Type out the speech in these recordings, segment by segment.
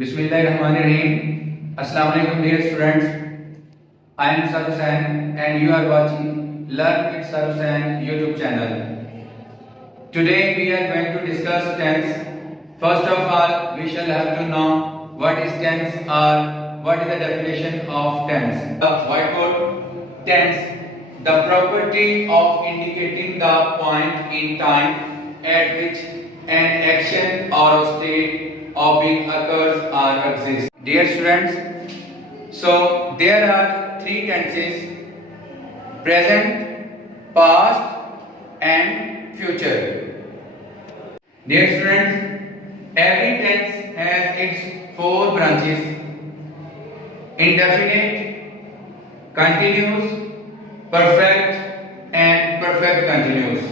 Bismillahirrahmanirrahim. Assalamu alaikum dear students. I am Sar Hussain and you are watching Learn with Sar Hussain YouTube channel. Today we are going to discuss tense. First of all, we shall have to know what is tense or what is the definition of tense. The whiteboard. Tense, the property of indicating the point in time at which an action or a state of being occurs or exists. Dear students, so there are three tenses: present, past and future. Dear students, every tense has its four branches: indefinite, continuous, perfect and perfect continuous.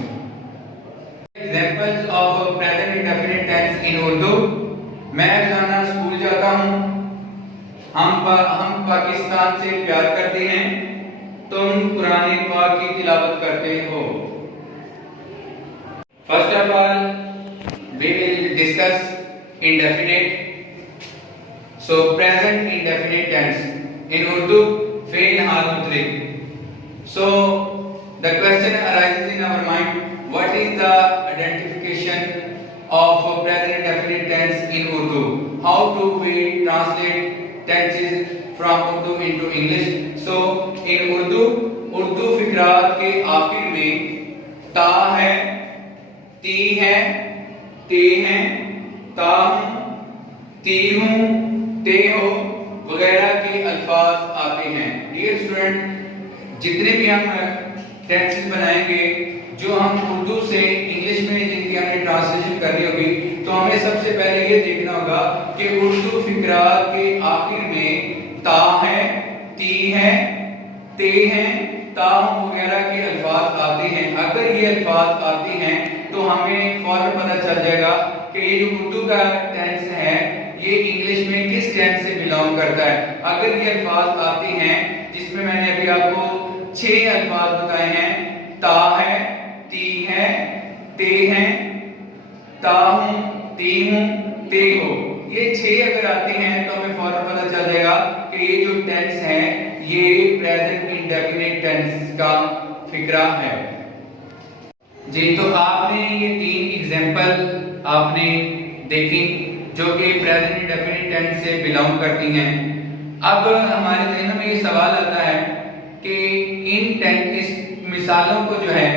Examples of present indefinite tense in Urdu: मैं रोजाना स्कूल जाता हूँ, हम पाकिस्तान से प्यार करते हैं, तुम कुरान पाक की तिलावत करते हो. First of all, we will discuss indefinite. So present indefinite tense in Urdu, फेल हाल मुतलिक. So the question arises in our mind: what is the identification of present indefinite tense in Urdu? How do we translate tenses from Urdu into English? So in Urdu फिक्रात के आखिर में ता है, ती है, ते हैं, ता हूं, ती हूं, ते हो वगैरह के अल्फाज आते हैं. डियर स्टूडेंट, जितने भी हम टेंसेस बनाएंगे जो हम उर्दू से इंग्लिश में जिनकी हमने ट्रांसलेशन करनी होगी, तो हमें सबसे पहले ये देखना होगा कि उर्दू फिक्रात के आखिर में ता है, ती है, ते हैं, ताहूं वगैरह के अल्फाज आते हैं. अगर ये अल्फाज आते हैं तो हमें फौरन पता चल जाएगा कि ये जो उर्दू का टेंस है ये इंग्लिश में किस टेंस से बिलोंग करता है. अगर ये अल्फाज आते हैं जिसमें मैंने अभी आपको 6 अल्फाज बताए हैं: ता है, ती है, ते हैं, ता हूं, ती हूं, ते हो, ये 6 अगर आते हैं तो हमें फौरन पता चल जाएगा कि ये जो टेंस है ये प्रेजेंट इंडेफिनिट टेंस का फिक्रा है. जी, तो आपने ये 3 एग्जांपल आपने देखी जो कि प्रेजेंट इंडेफिनिट टेंस से बिलोंग करती हैं. अब हमारे ज़हन में ये सवाल आता है कि इस मिसालों को जो है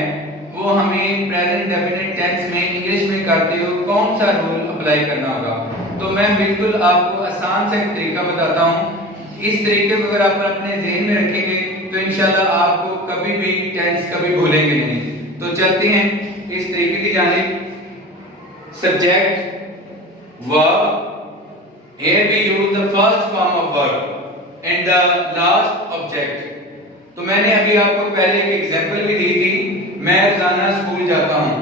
वो हमें प्रेजेंट इंडेफिनिट टेंस में इंग्लिश में करते हुए कौन सा रूल अप्लाई करना होगा. तो मैं बिल्कुल आपको आसान सा एक तरीका बताता हूँ. इस तरीके को अगर आप अपने ज़हन में रखेंगे तो इंशाल्लाह आपको कभी भी टेंस कभी भूलेंगे नहीं. तो चलते हैं इस तरीके की जानिब. Subject, verb. Here we use the first form of verb and the last object. तो मैंने अभी आपको पहले एक एग्जांपल भी दी थी, मैं रोजाना स्कूल जाता हूं.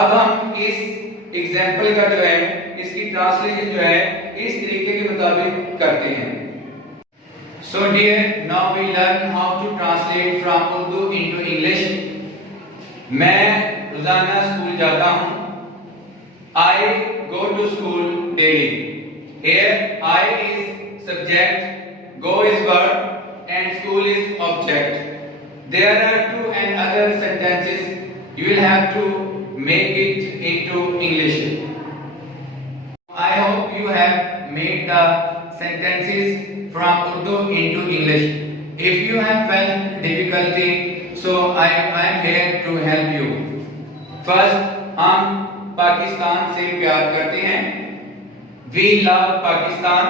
अब हम इस एग्जांपल का जो है इसकी ट्रांसलेशन जो है इस तरीके के मुताबिक करते हैं. So dear, now we learn how to translate from Urdu into English. मैं रोजाना स्कूल जाता हूं. I go to school daily. Here I is subject, go is verb and school is object. There are 2 and other sentences. You will have to make it into English. I hope you have made the sentences from Urdu into English. If you have felt difficulty, so I am here to help you. First, हम पाकिस्तान से प्यार करते हैं. We love Pakistan.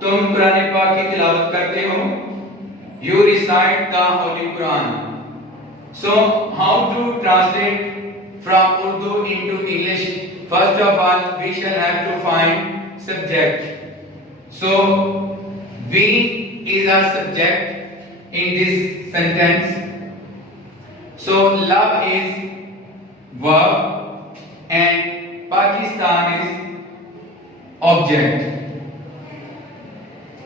तुम कुरान पाक की तिलावत करते हो. You recite the Holy Quran. So how to translate from Urdu into English? First of all, we shall have to find subject. So we is our subject in this sentence. So love is verb and Pakistan is object.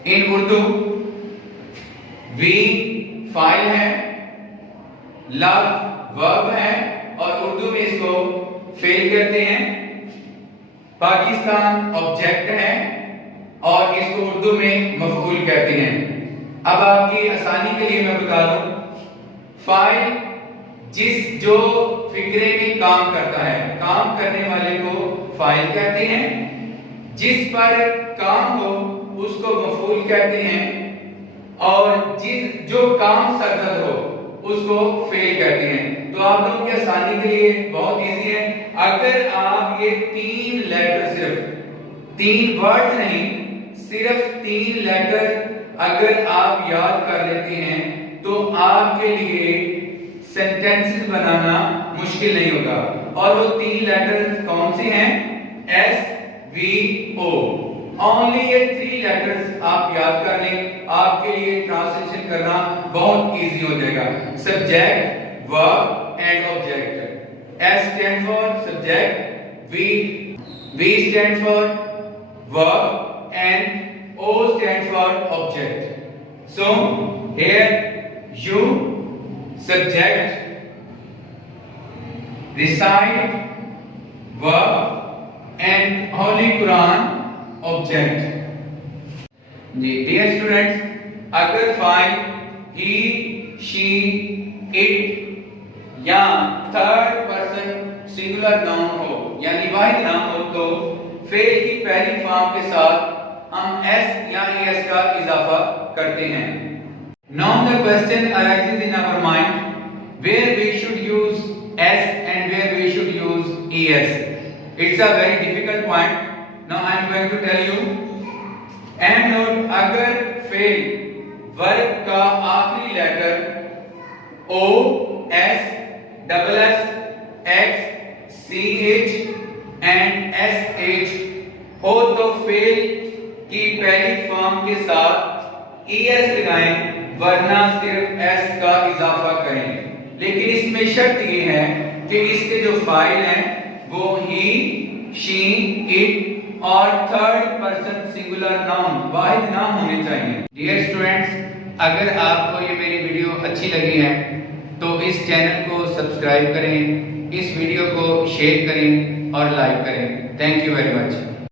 In Urdu we file है, love verb है और उर्दू में इसको फेल कहते हैं. पाकिस्तान ऑब्जेक्ट है और इसको उर्दू में मफऊल कहते हैं। अब आपकी आसानी के लिए मैं बता दूं, फाइल जो फिक्रे में काम करता है, काम करने वाले को फाइल कहते हैं, जिस पर काम हो उसको मफऊल कहते हैं, और जो काम सरजद हो उसको फेल कहते हैं। तो आप लोगों की आसानी के लिए बहुत इजी है, अगर आप ये 3 लेटर, सिर्फ 3 वर्ड नहीं, सिर्फ 3 लेटर अगर आप याद कर लेते हैं तो आपके लिए सेंटेंसेस बनाना मुश्किल नहीं होगा। और वो 3 लेटर्स कौन से हैं? SVO। ओनली ये 3 लेटर्स आप याद कर लें, आपके लिए ट्रांसलेशन करना बहुत इजी हो जाएगा। Subject, verb and object. S stand for subject, V stand for verb and O stand for object. So here you subject, recite, verb and Holy Quran object। जी डियर स्टूडेंट्स, अगर फाइल he, she, it या third person singular noun हो यानी वाहिद नाम हो तो फेल की पहली फॉर्म के साथ हम s या es का इजाफा करते हैं। Now the question arises in our mind where we should use s and where we should use es. It's a very difficult point. Now I am going to tell you. And note, अगर fail verb का आखिरी letter o, s, double s, x, ch and sh हो तो फेल की पहली फॉर्म के साथ es लगाएं, वरना सिर्फ s का इजाफा करें। लेकिन इसमें शर्त ये है कि इसके जो फाइल हैं वो ही, शी, इट और थर्ड पर्सन सिंगुलर नाउन वाहिद नाम होने चाहिए। डियर स्टूडेंट्स, अगर आपको ये मेरी वीडियो अच्छी लगी है तो इस चैनल को सब्सक्राइब करें, इस वीडियो को शेयर करें और लाइक करें। Thank you very much.